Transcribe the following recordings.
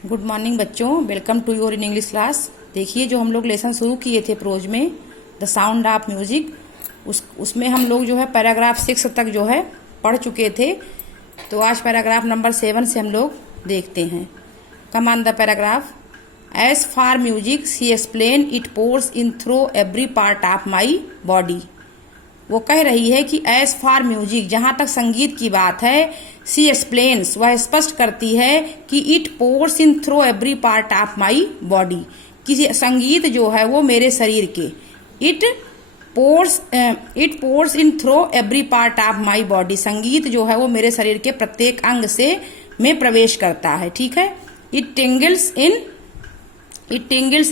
Good morning बच्चों, welcome to your in English class. देखिए जो हम लोग लेसन शुरू किए थे प्रोज में द साउंड ऑफ म्यूजिक, उसमें हम लोग जो है पैराग्राफ 6 तक जो है पढ़ चुके थे। तो आज पैराग्राफ नंबर 7 से हम लोग देखते हैं। Come on the paragraph. As for music she explain it pours in through every part of my body. वो कह रही है कि एज फॉर म्यूजिक, जहां तक संगीत की बात है, सी एक्सप्लेन्स, वह स्पष्ट करती है कि it pours in through every part of my body, कि संगीत जो है वो मेरे शरीर के, it pours in through every part of my body, संगीत जो है वो मेरे शरीर के प्रत्येक अंग से में प्रवेश करता है। ठीक है। It tingles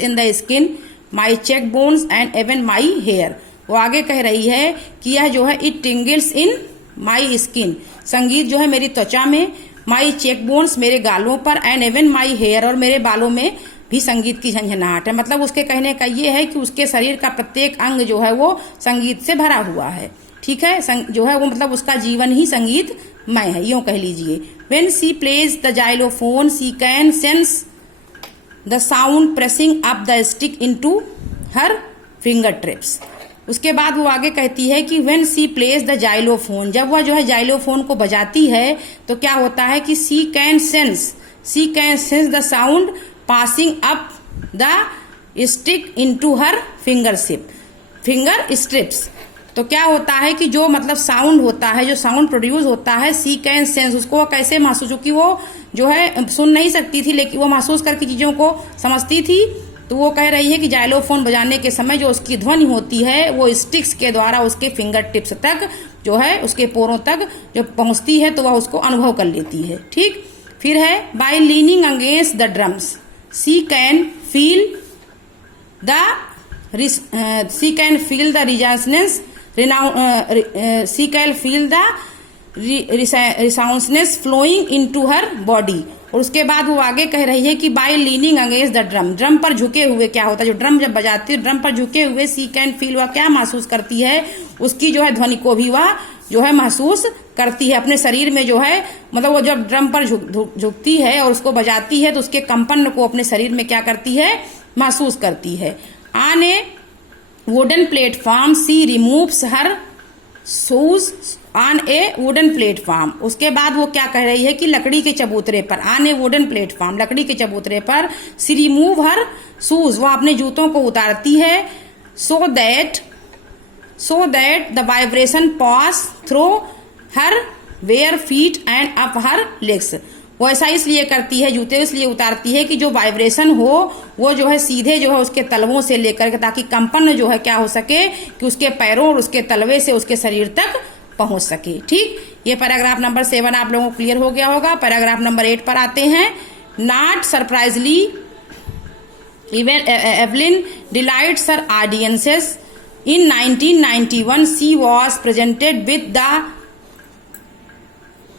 in the skin, my cheek bones and even my hair. वो आगे कह रही है कि यह जो है it tingles in my skin, संगीत जो है मेरी त्वचा में, माई चेक बोन्स मेरे गालों पर, एंड इवन माई हेयर, और मेरे बालों में भी संगीत की झंझनाहट है। मतलब उसके कहने का ये है कि उसके शरीर का प्रत्येक अंग जो है वो संगीत से भरा हुआ है। ठीक है। जो है वो मतलब उसका जीवन ही संगीतमय है, यूं कह लीजिए। When she plays the xylophone she can sense the sound pressing up the stick into her fingertips. उसके बाद वो आगे कहती है कि when she plays the xylophone, जब वह जो है जाइलोफोन को बजाती है तो क्या होता है कि she can sense the sound passing up the stick into her finger strips. तो क्या होता है कि जो मतलब साउंड होता है, जो साउंड प्रोड्यूस होता है, सी कैन सेंस, उसको कैसे महसूस, क्योंकि वो जो है सुन नहीं सकती थी लेकिन वो महसूस करके चीजों को समझती थी। तो वो कह रही है कि जाइलोफोन बजाने के समय जो उसकी ध्वनि होती है वो स्टिक्स के द्वारा उसके फिंगर टिप्स तक जो है, उसके पोरों तक जो पहुंचती है तो वह उसको अनुभव कर लेती है। ठीक। फिर है by leaning against the drums she can feel the resonance flowing into her body. और उसके बाद वो आगे कह रही है कि by leaning against the drum पर झुके हुए, क्या होता है, जो ड्रम जब बजाती है ड्रम पर झुके हुए सी कैन फील, वह क्या महसूस करती है, उसकी जो है ध्वनि को भी वह जो है महसूस करती है अपने शरीर में। जो है मतलब वो जब ड्रम पर झुकती है और उसको बजाती है तो उसके कंपन को अपने शरीर में क्या करती है, महसूस करती है। On a wooden platform she removes her shoes on a wooden platform. उसके बाद वो क्या कह रही है कि लकड़ी के चबूतरे पर, ऑन ए वुडन प्लेटफॉर्म, लकड़ी के चबूतरे पर, सी रिमूव हर शूज, वह अपने जूतों को उतारती है, so that the vibration pass through her where feet and up her legs. वो ऐसा इसलिए करती है, जूते इसलिए उतारती है कि जो वाइब्रेशन हो वो जो है सीधे जो है उसके तलवों से लेकर के, ताकि कंपन जो है क्या हो सके कि उसके पैरों और उसके तलवे से उसके शरीर तक पहुंच सके। ठीक। ये पैराग्राफ नंबर 7 आप लोगों को क्लियर हो गया होगा। पैराग्राफ नंबर 8 पर आते हैं। Not सरप्राइजली Evelyn delights her audiences. In 1991 she was presented with the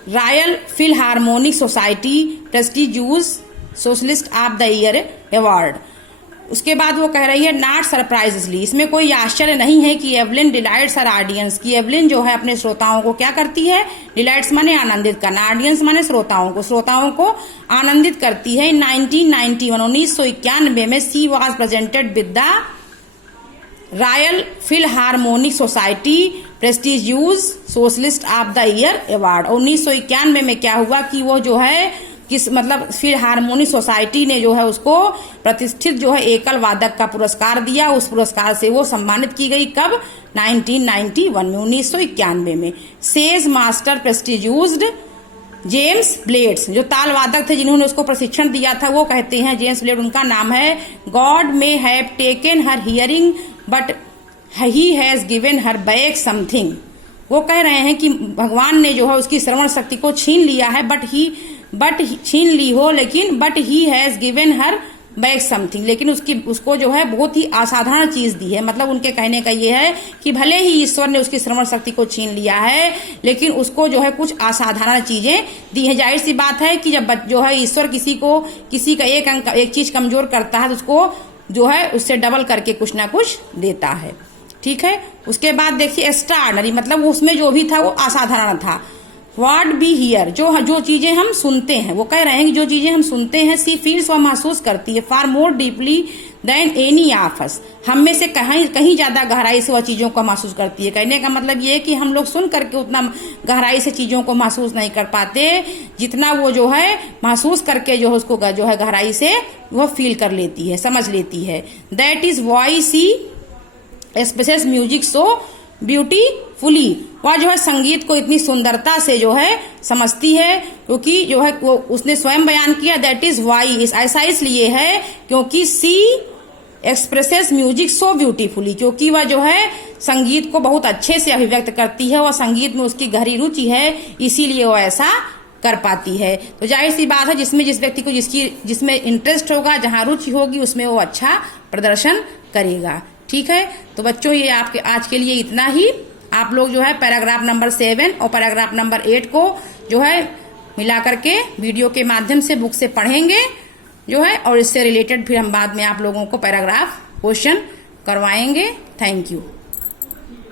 Royal Philharmonic Society prestigious soloist of the year award. उसके बाद वो कह रही है नॉट सरप्राइजली, इसमें कोई आश्चर्य नहीं है कि एवलिन डिलाइट्स हर ऑडियंस, की एवलिन जो है अपने श्रोताओं को क्या करती है, डिलाइट्स माने आनंदित करना, ऑडियंस माने श्रोताओं को आनंदित करती है। 1991 में she was presented with the Royal Philharmonic Society prestigious soloist of the year award. 1991 में क्या हुआ कि वो जो है किस मतलब फिलहार्मोनिक सोसाइटी ने जो है उसको प्रतिष्ठित जो है एकल वादक का पुरस्कार दिया। उस पुरस्कार से वो सम्मानित की गई। कब? 1991 में, 1991 में। सेज मास्टर प्रेस्टिजियस्ड जेम्स ब्लेड्स, जो ताल वादक थे जिन्होंने उसको प्रशिक्षण दिया था, वो कहते हैं, जेम्स ब्लेड उनका नाम है, God may have taken her hearing but he has given her back something. वो कह रहे हैं कि भगवान ने जो है उसकी श्रवण शक्ति को छीन लिया है, बट छीन ली हो, लेकिन but he has given her back something, लेकिन उसको जो है बहुत ही असाधारण चीज दी है। मतलब उनके कहने का ये है कि भले ही ईश्वर ने उसकी श्रवण शक्ति को छीन लिया है, लेकिन उसको जो है कुछ असाधारण चीजें दी है। जाहिर सी बात है कि जब जो है ईश्वर किसी का एक चीज कमजोर करता है तो उसको जो है उससे डबल करके कुछ ना कुछ देता है। ठीक है। उसके बाद देखिए एक्स्ट्राऑर्डिनरी, मतलब उसमें जो भी था वो असाधारण था। व्हाट बी हियर, जो चीजें हम सुनते हैं, वो कह रहे हैं कि जो चीजें हम सुनते हैं, सी फील्स वह महसूस करती है, far more deeply than any of us, हम में से कहीं ज्यादा गहराई से वह चीजों को महसूस करती है। कहने का मतलब ये है कि हम लोग सुन करके उतना गहराई से चीजों को महसूस नहीं कर पाते, जितना वो जो है महसूस करके जो है उसको जो है गहराई से वह फील कर लेती है, समझ लेती है। That is why she expresses music so beautifully, वह जो है संगीत को इतनी सुंदरता से जो है समझती है, क्योंकि जो है वो उसने स्वयं बयान किया। दैट इज वाई, ऐसा इसलिए है क्योंकि सी एक्सप्रेसेस म्यूजिक सो ब्यूटीफुली, क्योंकि वह जो है संगीत को बहुत अच्छे से अभिव्यक्त करती है, और संगीत में उसकी गहरी रुचि है, इसीलिए वो ऐसा कर पाती है। तो जाहिर सी बात है, जिस व्यक्ति को जिसमें इंटरेस्ट होगा, जहां रुचि होगी, उसमें वो अच्छा प्रदर्शन करेगा। ठीक है, तो बच्चों ये आपके आज के लिए इतना ही। आप लोग जो है पैराग्राफ नंबर 7 और पैराग्राफ नंबर 8 को जो है मिला करके वीडियो के माध्यम से बुक से पढ़ेंगे जो है, और इससे रिलेटेड फिर हम बाद में आप लोगों को पैराग्राफ क्वेश्चन करवाएंगे। Thank you.